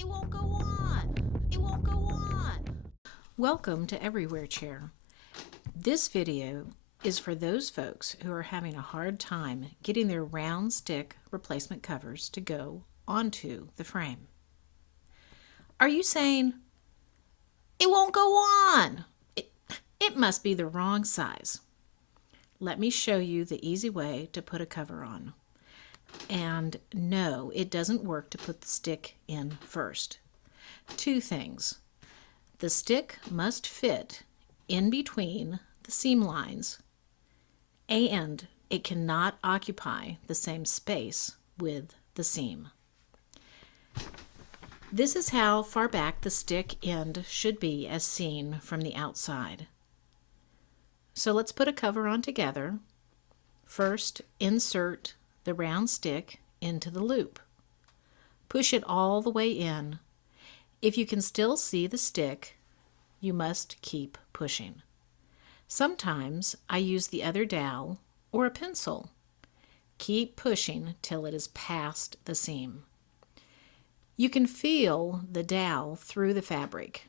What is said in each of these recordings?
It won't go on. It won't go on. Welcome to Everywhere Chair. This video is for those folks who are having a hard time getting their round stick replacement covers to go onto the frame. Are you saying, it won't go on? It must be the wrong size. Let me show you the easy way to put a cover on. And no, it doesn't work to put the stick in first. Two things. The stick must fit in between the seam lines, and it cannot occupy the same space with the seam. This is how far back the stick end should be as seen from the outside. So let's put a cover on together. First, insert the round stick into the loop. Push it all the way in. If you can still see the stick, you must keep pushing. Sometimes I use the other dowel or a pencil. Keep pushing till it is past the seam. You can feel the dowel through the fabric.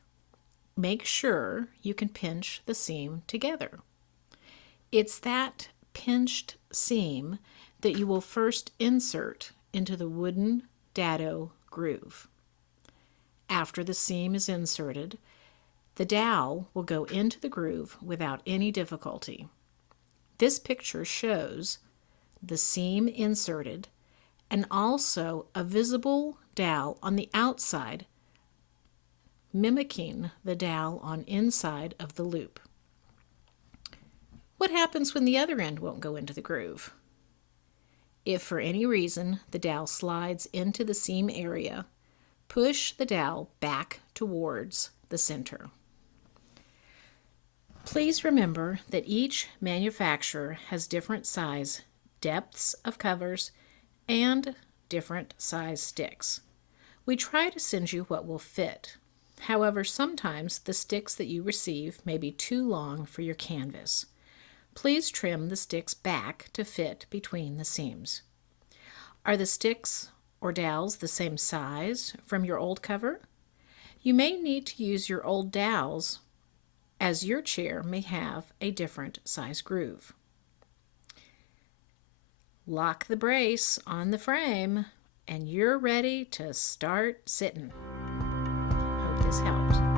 Make sure you can pinch the seam together. It's that pinched seam that you will first insert into the wooden dado groove. After the seam is inserted, the dowel will go into the groove without any difficulty. This picture shows the seam inserted and also a visible dowel on the outside, mimicking the dowel on inside of the loop. What happens when the other end won't go into the groove? If for any reason the dowel slides into the seam area, push the dowel back towards the center. Please remember that each manufacturer has different size depths of covers and different size sticks. We try to send you what will fit. However, sometimes the sticks that you receive may be too long for your canvas. Please trim the sticks back to fit between the seams. Are the sticks or dowels the same size from your old cover? You may need to use your old dowels, as your chair may have a different size groove. Lock the brace on the frame and you're ready to start sitting. Hope this helped.